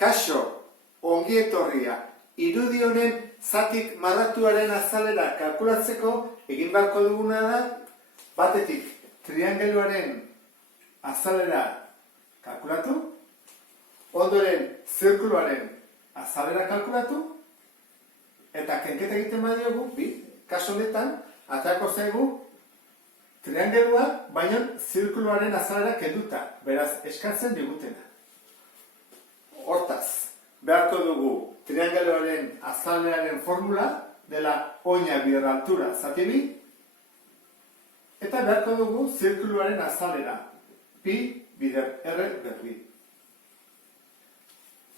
Kaso, ongi etorria, irudi honen zatik marratuaren azalera kalkulatzeko egin beharko duguna da, batetik triangeluaren azalera kalkulatu, ondoren zirkuluaren azalera kalkulatu, eta kenketa egiten badiogu, kaso honetan, aterako zaigu triangelua, baina zirkuluaren azalera kenduta, beraz eskatzen digutena. Hortaz, beharko dugu triangeluaren azaleraren formula, dela oina bider altura zati bi, eta beharko dugu zirkuluaren azalera, pi bider r berbi.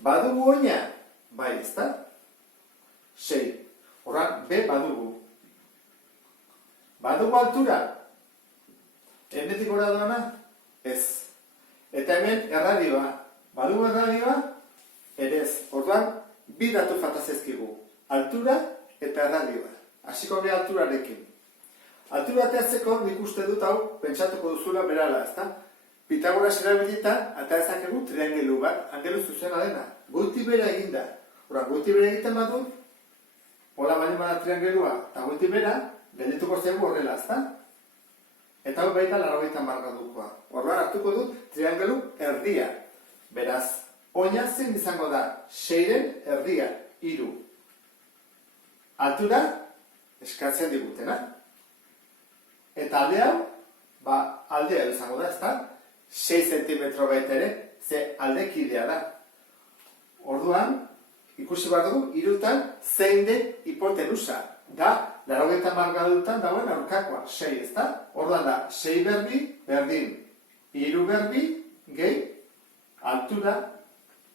Badugu oina? Bai, ezta? 6. Horran, b badugu. Badugu altura? Hemetik gora doana? Ez. Eta hemen erradioa. Badugu erradioa? Ere ez. Orduan, bi datu falta zaizkigu. Altura eta erradioa. Hasiko gara alturarekin. Altura ateatzeko nik uste dut hau pentsatuko duzula berala, ezta? Pitagoras erabilita, eta ezakegu triangelu bat, angelu zuzena dena. Goiti bera eginda. Hora, goiti bera egiten badut, hola bali bada triangelua, eta goiti bera, geldituko zaigu horrela, ezta? Eta hau baita 80 gradukoa. Orduan hartuko dut triangelu erdia. Beraz, oina zein izango da 6-ren erdia, 3. Altura, eskatzen digutena. Eta alde hau, aldea izango da, ezta? 6 zentimetro baita ere, ze aldekidea da. Orduan, ikusi behar dugu, 3-tan zein den hipotenusa. Da, 80 gradutan dagoen aurkakoa, 6, ezta? Orduan da, 6 berbi, berdin, 3 berbi, gehi, altura,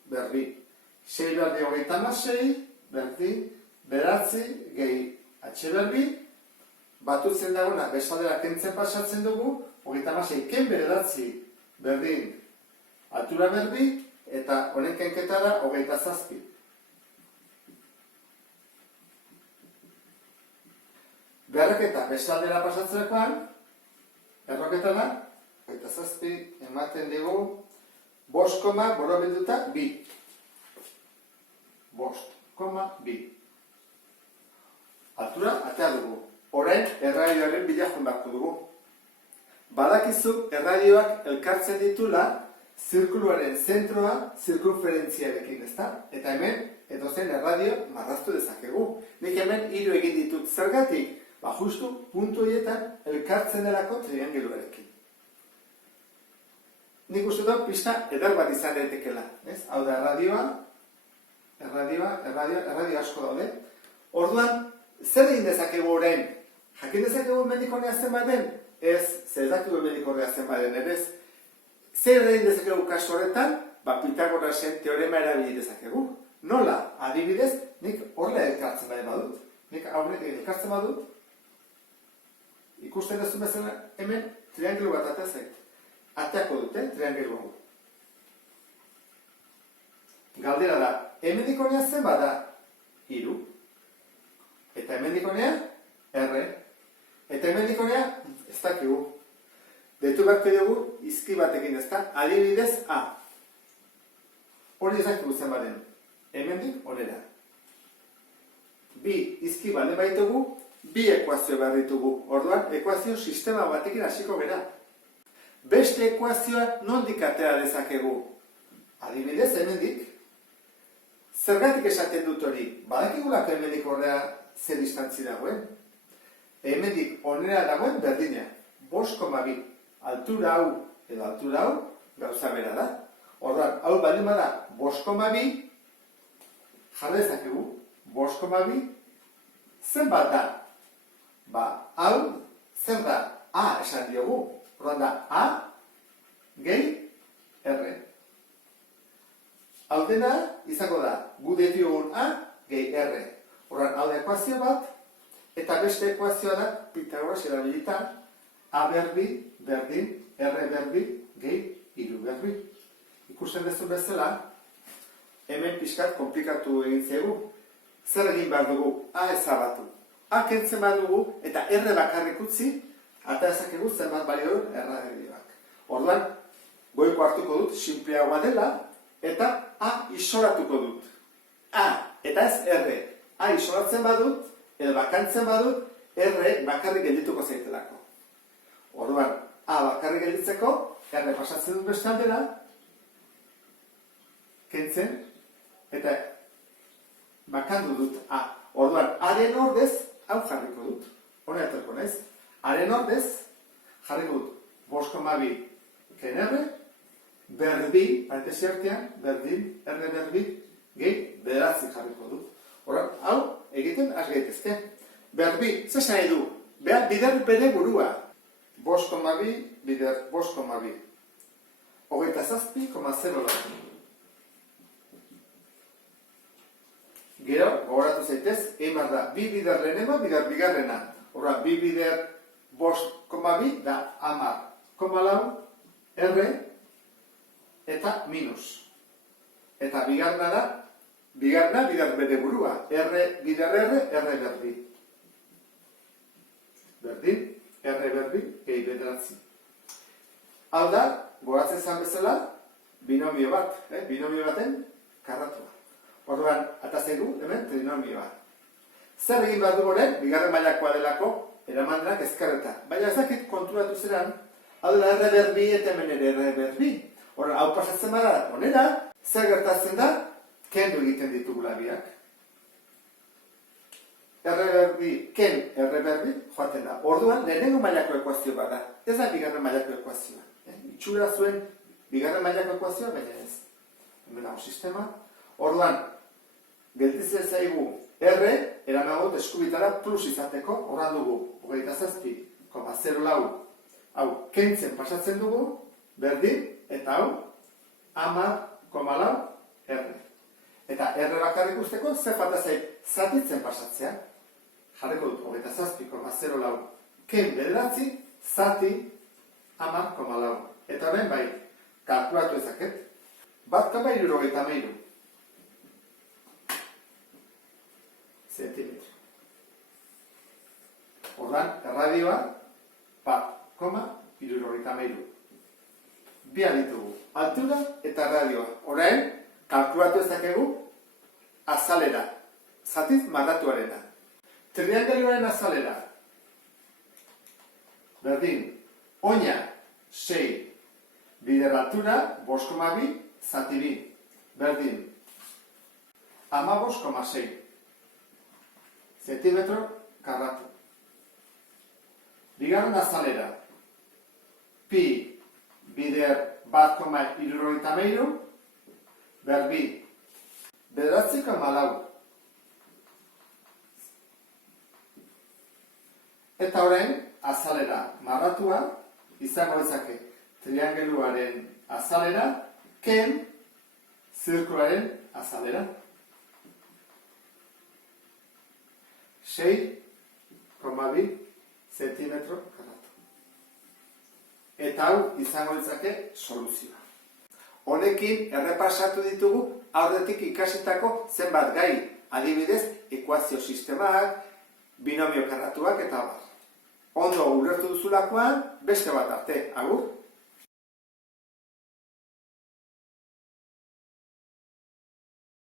berbi. 6 berbi 36, berdin, beratzi, gehi, h berbi, batutzen dagoena, besaldera kentzen pasatzen dugu, 36, ken beratzi, berdin, altura berbi, eta honen kenketara 27. Berreketa bestaldera pasatzerakoan, erroketara, 27 ematen dugu, 5, borobilduta, 2. 5,2. Altura, atea dugu. Orain, erradioaren bila joan beharko dugu. Badakizu, erradioak elkartzen ditula, zirkuluaren zentroa zirkunferentziarekin, ezta? Eta hemen, edozen erradio marraztu dezakegu. Nik hemen 3 egin ditut zergatik, justu puntu horietan elkartzen delako triangeluarekin. Nik uste dut pista eder bat izan daitekela, ez? Hau da erradio asko daude. Orduan, zer egin dezakegu orain? Jakin dezakegu mendikonea zen baden? Ez, zer dakigu mendikonea zen baden, ere ez? Zer egin dezakegu kasu horretan? Pitagorasen teorema erabili dezakegu. Nola? Adibidez, nik horrela elkartzen badut. Nik aurretik elkartzen badut, ikusten duzu bezala hemen triangelu bat atea zait. Ateako dute triangelu hau. Galdera da, hemendik honea zen bada 3. Eta hemendik honea R. Eta hemendik honea ez dakigu. Deitu beharko dugu izki batekin, ezta? Adibidez A. Hori ez dakigu zen baden. Hemendik honera. Bi izki bale baitugu, 2 ekuazio behar ditugu. Orduan, ekuazio sistema batekin hasiko gera. Beste ekuazioa nondik atera dezakegu? Adibidez, hemendik. Zergatik esaten dut hori? Badakigulako hemendik horrea zer distantzi dagoen. Hemendik honera dagoen berdina. 5,2. Altura hau edo altura hau gauza bera da. Orduan, hau baldin bada 5,2, jarra dezakegu 5,2 zenbat da? Hau zer da? A esan diogu. Orduan da A gehi R. Hau dena izango da gu ditugun A gehi R. Orduan hau da ekuazio bat, eta beste ekuazioa da Pitagoras erabilita A berbi berdin R berbi gehi 3 berbi. Ikusten duzu bezala, hemen pixkat komplikatu egin zaigu. Zer egin behar dugu? A ezabatu. A kentzen badugu eta R bakarrik utzi, eta ezakegu zenbat balio erradioak. Orduan, goiko hartuko dut, sinpleagoa dela, eta A isolatuko dut. A, eta ez R. A isolatzen badut, edo bakantzen badut, R bakarrik geldituko zaitelako. Orduan, A bakarrik gelditzeko, R pasatzen dut beste aldera, kentzen, eta bakandu dut A. Orduan, Aren ordez, hau jarriko dut. Hona etorko naiz. Aren ordez, jarriko dut. 5,2 ken R, berdi, parentesi artean, berdin, R berdi, gehi, 9 jarriko dut. Orduan, hau egiten has gaitezke. Berbi, zer nahi du? Bider bere burua. 5,2 bider 5,2. 27,0. Gero, gogoratu zaitez, egin da, bi bider lehenema, bider bigarrena. Horra, bi bider 5,2 da 10,4 R eta minus. Eta bigarrena da, bigarrena bider bere burua. R bider R, R berdi. Berdin, R berdi, gehi 9. Hau da, goratzen zan bezala, binomio bat, binomio baten karratua. Orduan, atazaigu, hemen, trinomioa. Zer egin behar du goren, bigarren mailakoa delako, eramandenak ezkerreta. Baina ezakit konturatu zeran, hau da R berbi eta hemen ere R berbi. Horren, hau pasatzen bada, onera, zer gertatzen da, kendu egiten ditugula biak. R berbi, ken R berbi, joaten da. Orduan, lehenengo mailako ekuazio bada. Ez da bigarren mailako ekuazioa. Itxura zuen bigarren mailako ekuazioa, baina ez. Hemen dago sistema. Orduan, gelditzen zaigu R, eranagot eskubitara plus izateko, horran dugu, 27,04, hau, kentzen pasatzen dugu, berdin, eta hau, 10,4 R. Eta R bakarrik usteko, zer falta zait, zatitzen pasatzea, jarriko dut, 27,04, ken 9, zati, 10,4. Eta hemen bai, kalkulatu ezaket, 1,73 zentimetro. Ordan, erradioa, 1,73. Bi ditugu, altura eta erradioa. Orain, kalkulatu ezakegu azalera, zatiz marratuarena. Triangeluaren azalera. Berdin, oina 6, bider altura 5,2, zati 2. Berdin, 15,6 zentimetro karratu. Bigarren azalera. Pi bider 1,73, berbi 9,4. Eta orain, azalera marratua, izango ezake triangeluaren azalera, ken zirkularen azalera. 6,2 zentimetro karratu. Eta hau izango ditzake soluzioa. Honekin errepasatu ditugu aurretik ikasitako zenbat gai, adibidez, ekuazio sistemak, binomio karratuak eta bar. Ondo ulertu duzulakoan, beste bat arte, agur!